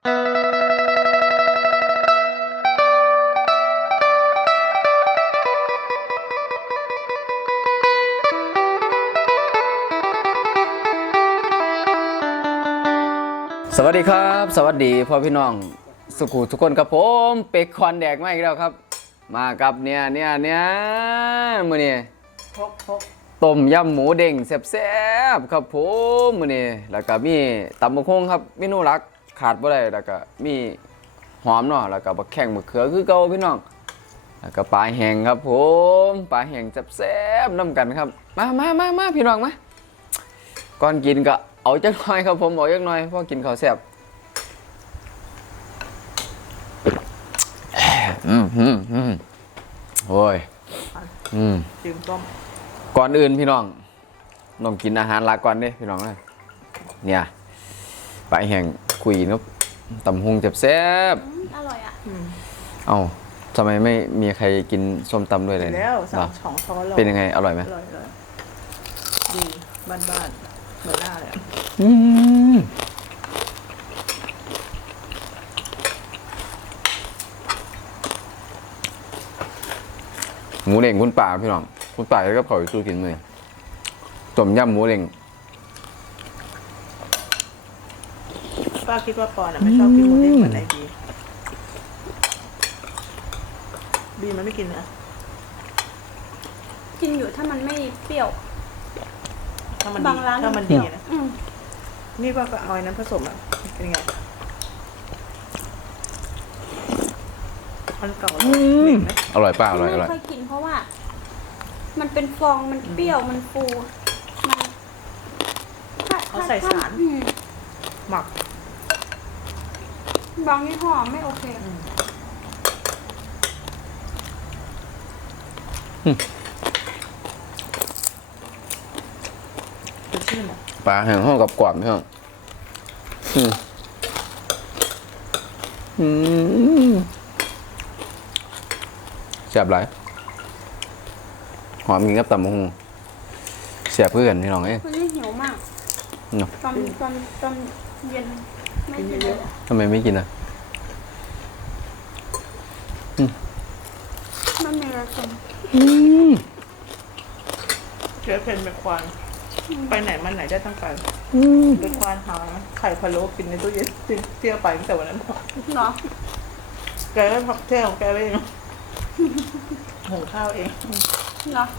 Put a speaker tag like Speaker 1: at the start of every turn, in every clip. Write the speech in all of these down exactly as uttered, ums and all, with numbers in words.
Speaker 1: สวัสดีครับสวัสดีพ่อพี่น้องสุขุทุกคนครับผมเป็กคอนแดกมาอีกแล้วครับมากับเนี่ยเนี่ยเนี่ยมื้อนี้พกพกต้มยำหมูเด้งแซ่บๆครับผมมื้อนี้แล้วก็มีตำบักหุ่งครับเมนูหลักขาดบ่ได้แล้วก็มีหอมเนาะแล้วก็บักแข้งบักเขือคือเก่าพี่น้องแล้วก็ปลาแห้งครับผมปลาแห้งแซ่บๆนำกันครับมามามามาพี่น้องมาก่อนกินก็เอาจักหน่อยครับผมเอาจักหน่อยเพราะกินข้าวแซ่บอืมอืมอืมโอ้ยอืมจิ้มต้มก่อนอื่นพี่น้องต้องกินอาหารหลักก่อนดิพี่น้องเลยเนี่ยปลาแห้งคุยนบตำหุงแซ่บ
Speaker 2: อร่อยอ่ะ
Speaker 1: เอ้าทำไมไม่มีใครกินส้มตำด้วยเลย
Speaker 3: แล้วสองสองช้อนเรา
Speaker 1: เป็นยังไงอร่อยไหม
Speaker 3: อร่อยเลยดีบ้านๆเหมือนหน้าเลย
Speaker 1: อืมหมูเด้งคุณป่าพี่น้องคุณป่าก็เผาสู้กินเลยต้มยำหมูเด้ง
Speaker 3: ป้าคิดว่าปอนอ่ะไม่ชอบกินหมูเด้งเหมือนไอบีบีมันไม่กินนะ
Speaker 2: กินอยู่ถ้ามันไม่เปรี้ยว
Speaker 3: ถ้ามันบางร้านถ้ามันดีนะนี่ว่าก็เอาไอ้นั้นผสมอ่ะเป็นไงมันเก่าแล้ว
Speaker 1: อร่อยป่ะอร่อยอร่อย
Speaker 2: ไม่ค่อยกินเพราะว่ามันเป็นฟองมันเปรี้ยวมันฟูมัน
Speaker 3: เขาใส่สารหมัก
Speaker 2: บางยี่ห้อไม่โอเค
Speaker 1: ปลาแห้งห้องกับกรอบพี่น้องแซ่บหลายหอมกินกับตำบักหุ่งแซ่บเพื่อนพี่น้องเอ้ย
Speaker 2: วันนี้หิวมากตอนตอนตอนเย็นไม่กินเลย
Speaker 1: ทำไมไม่กินอ่ะ
Speaker 2: มันมีอะไรกิน
Speaker 3: เชื้อเพลินเป็นควานไปไหนมันไหนได้ตั้งใจเป็นควานหาไข่พะโล้กินในตู้เย็นเที่ยวไปตั้งแต่วันนั้น
Speaker 2: เนาะ
Speaker 3: แกก็เที่ยวของแกเองหุงข้าวเอง
Speaker 2: เนาะ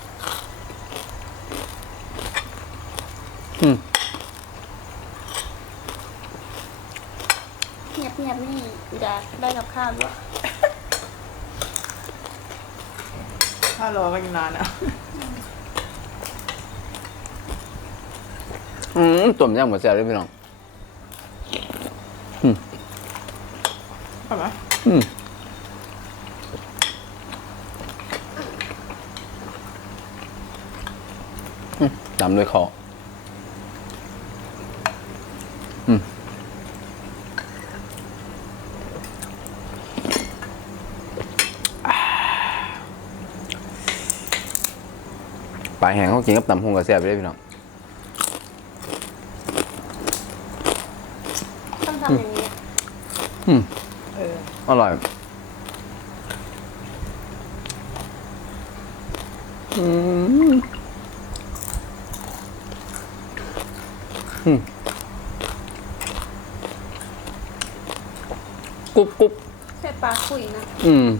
Speaker 2: เงียบเงียบนี่อยากได้กับข้าวด้วย
Speaker 3: ถ้ารอก็ยังนานอ่ะ
Speaker 1: อืมต้มยำหมดแซ่บเลยพี่น้องอืม
Speaker 3: ใช่ไหม
Speaker 1: อืมตามด้วยคออืมปลาแห้งเขากินกับตำหุ่งกับแซ่บไปเลยพี่น้อง
Speaker 2: ต้องทำอย่างนี้
Speaker 1: อืมเอออร่อยอืมอืมกรุบกรุบ
Speaker 2: ใส่ปลาคุยนะ
Speaker 1: อืม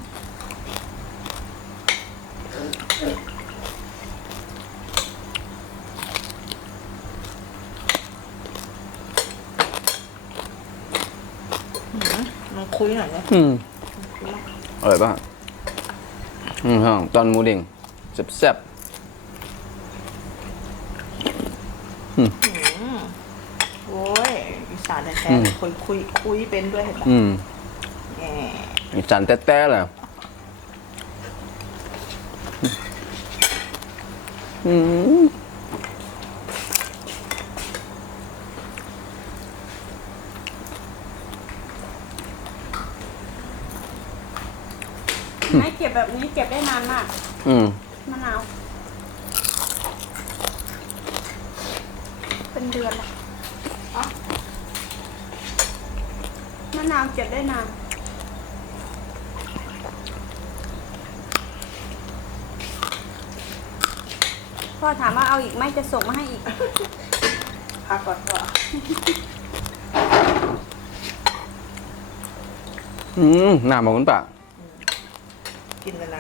Speaker 3: มันคุยหน่อยนะ
Speaker 1: อืมอร่อยป่ะอืมฮะตอนหมูเด้งแซ่บๆอืม
Speaker 3: โอ้ยอีสานแท้ๆคุยคุยคุยเป็นด้วยเห็นไหม
Speaker 1: อืมอีสานแท้ๆเลยอืม
Speaker 2: ไม่เก็บแบบนี้เก็บได้นานมาก
Speaker 1: อืม
Speaker 2: มะนาวเป็นเดือนละมะนาวเก็บได้นานพ่อถามว่าเอาอีกไหมจะส่งมาให้อีก
Speaker 3: พักก่อนก็
Speaker 1: อืมน้ำของคุณป่า
Speaker 3: กินกับน้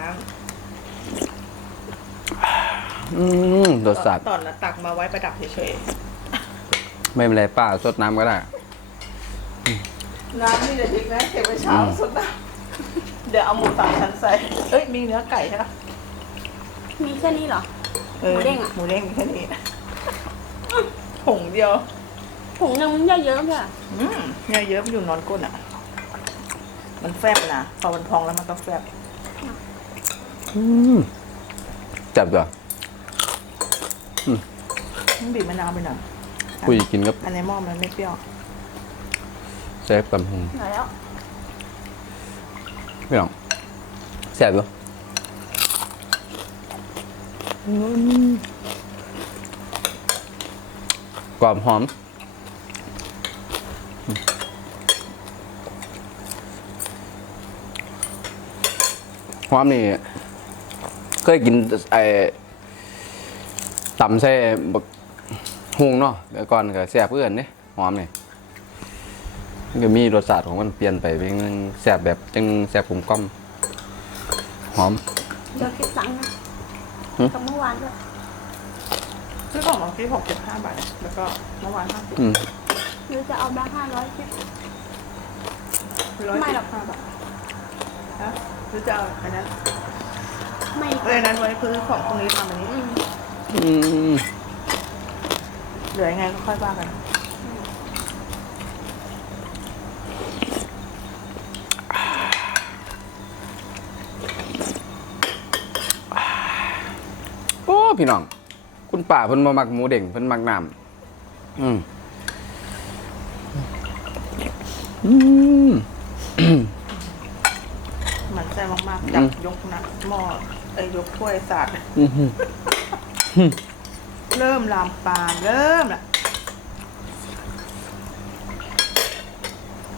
Speaker 1: อืมรส
Speaker 3: ำ
Speaker 1: ชาติ
Speaker 3: ตอนน่ะตักมาไว้ประดับเฉย
Speaker 1: ไม่เป็นไรป้าสดน้ำก็ได้
Speaker 3: ๆน้ำนี่เดี๋ยวทิ้งนะเก็บไว้เช้าสุดนะเดี๋ยวเอาหมูสามชั้นใส่เอ้ยมีเนื้อไก่ใช่ไหม
Speaker 2: มีแค่นี้เหรอ
Speaker 3: ออ
Speaker 2: หมูเด้งอะ
Speaker 3: หมูเด้งมีแค่นี้ผงเดียว
Speaker 2: ถุงหนึงมันเยอะเยอะเลย
Speaker 3: อืมเนี่ยเยอะมันอยู่นอนก้นอ่ะ มันแฟบนะพอมันพองแล้วมันต้องแฟบ
Speaker 1: อืมจับจ้ะ
Speaker 3: มันบีบมะนาวไปหน่อย
Speaker 1: คุยกินกับ
Speaker 3: อันในหม้อมันไม่เปรี้ยว
Speaker 1: เซฟตำหง
Speaker 2: เหนื่อยแล้ว
Speaker 1: พี่น้องแซ่บอยู่กรอบหอมหอมนี่เคยกินไอ้ตำใส่บักฮุงเนาะเดี๋ยวก่อนก็แซ่บเพื่อนเนี่ยหอมนี่มันก็มีรสชาติของมันเปลี่ยนไปเป็นแซ่บแบบจังแซ่บกลมกล่อมหอม
Speaker 2: เดี๋ยวคิดสั่งนะ
Speaker 1: หืม
Speaker 2: กับเมื่อวานด้วย
Speaker 3: ซื้อของเราที่หกสิบห้าบาท แล้วก็เมื่อวานห้าสิบ
Speaker 1: อืม
Speaker 2: หรือจะเอาแบงค์ห้าร้อยคิด
Speaker 3: ร้อย
Speaker 2: ไม่
Speaker 3: สิบ
Speaker 2: หรอก
Speaker 3: ห้าบาทฮะหรือจะเอาอันนั้น
Speaker 2: ไม่
Speaker 3: เอ้ยอันนั้นไว้ซื้อของพวกนี้ทำอันนี้
Speaker 2: อืม
Speaker 1: อืม
Speaker 3: เหลือยังไงก็ค่อยว่ากัน
Speaker 1: โอ้พี่น้อง คุณป่าเพิ่นมามักหมูเด้งเพิ่นมักน้ำอืมอืม
Speaker 3: มันแซ่บมากๆจับยกนะหม้อไอ้ยยกถ้วยสาด
Speaker 1: อืม
Speaker 3: เริ่มลามปามเริ่มละ